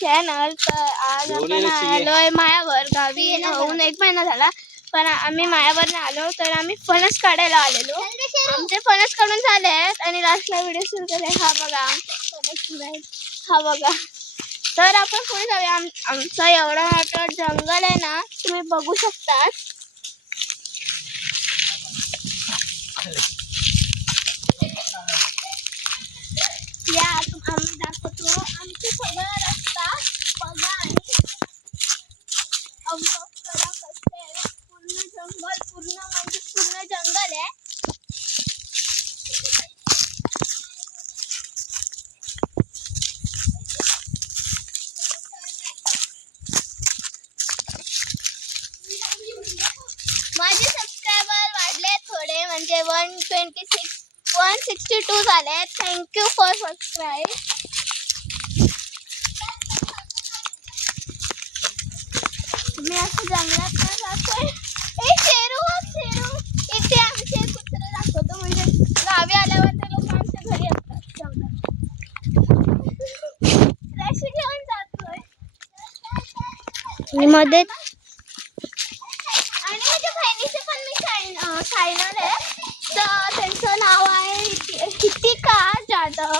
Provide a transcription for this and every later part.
Channel. तर आज आपण आलोय मायावर गावी. होऊन 1 महिना झाला, पण आम्ही मायावर आलो. तर आम्ही फणस काढायला आलेलो. आमचे फणस काढून झाले आहेत आणि लास्टला व्हिडिओ सुरू केले. हा बघा हा बघा. तर आपण पुढे जाऊया. आमचं एवढं मोठं जंगल आहे ना, तुम्ही बघू शकता. या आम्ही दाखवतो आमचे सगळं रस्ता बघा आणि पूर्ण जंगल, पूर्ण जंगल आहे. माझे सबस्क्रायबर वाढले थोडे, म्हणजे 162 झाले. Thank you for subscribe. मी असं जंगलात जातोय. शेरू इथे आमचे कुत्रे दाखवतो, म्हणजे गावी आल्यावर ते लोक आमच्या घरी असतात जंगलात. रशी घेऊन जातोय मध्ये. आणि माझ्या बहिणीचे पण मी चॅनल आहे. तर त्यांचं नाव आहे हितिका जाधव.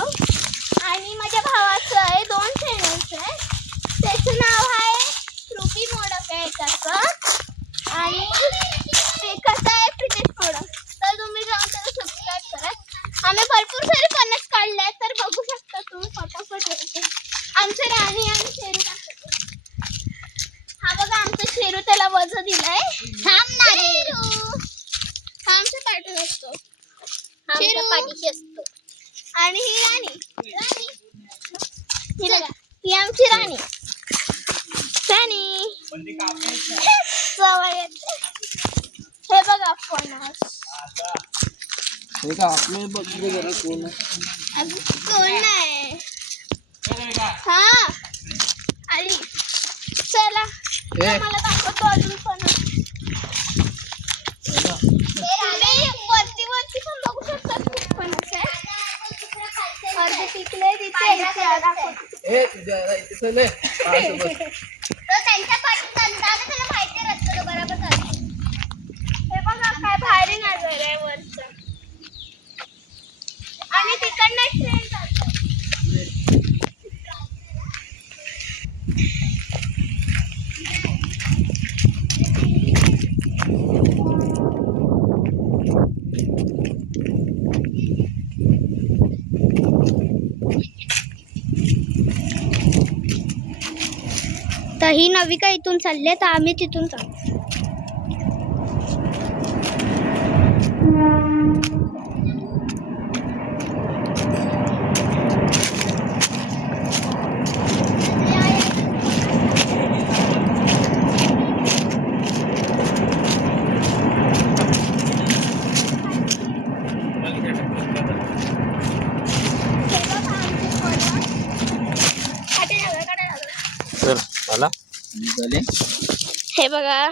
आणि माझ्या भावाचं आहे 2 चॅनल्स आहे. त्याचं नाव आहे रुपी मोडक आहे एकाचं, आणि एकाचं आहे प्रितेश मोडक. तर तुम्ही जाऊन त्याला सबस्क्राईब करा. आम्ही भरपूर सारे फणस काढले आहेत, तर बघू शकता तुम्ही फटाफट. आमचे राणी आणि शेरू दाखवते. हा बघा आमचा शेरू, त्याला वजन दिलंय. शेरू हा आमच्या पाठीत असतो. शेरू पाठीशी असतो. आणि ही राणी ही बघा, ही आमची राणी. हे बघा फणस. कोण नाही. हा आली. चला मला दाखवतो अजून फणस. वरती पण बघू शकता खूप फणस आहे. अर्धे पिकले तिथे. हे बघा काय भारी नजर आहे वरचं. आणि तिकडनं ट्रेन जातो. तर ही नविका इथून चालले, तर आम्ही तिथून चाललो. हे बघा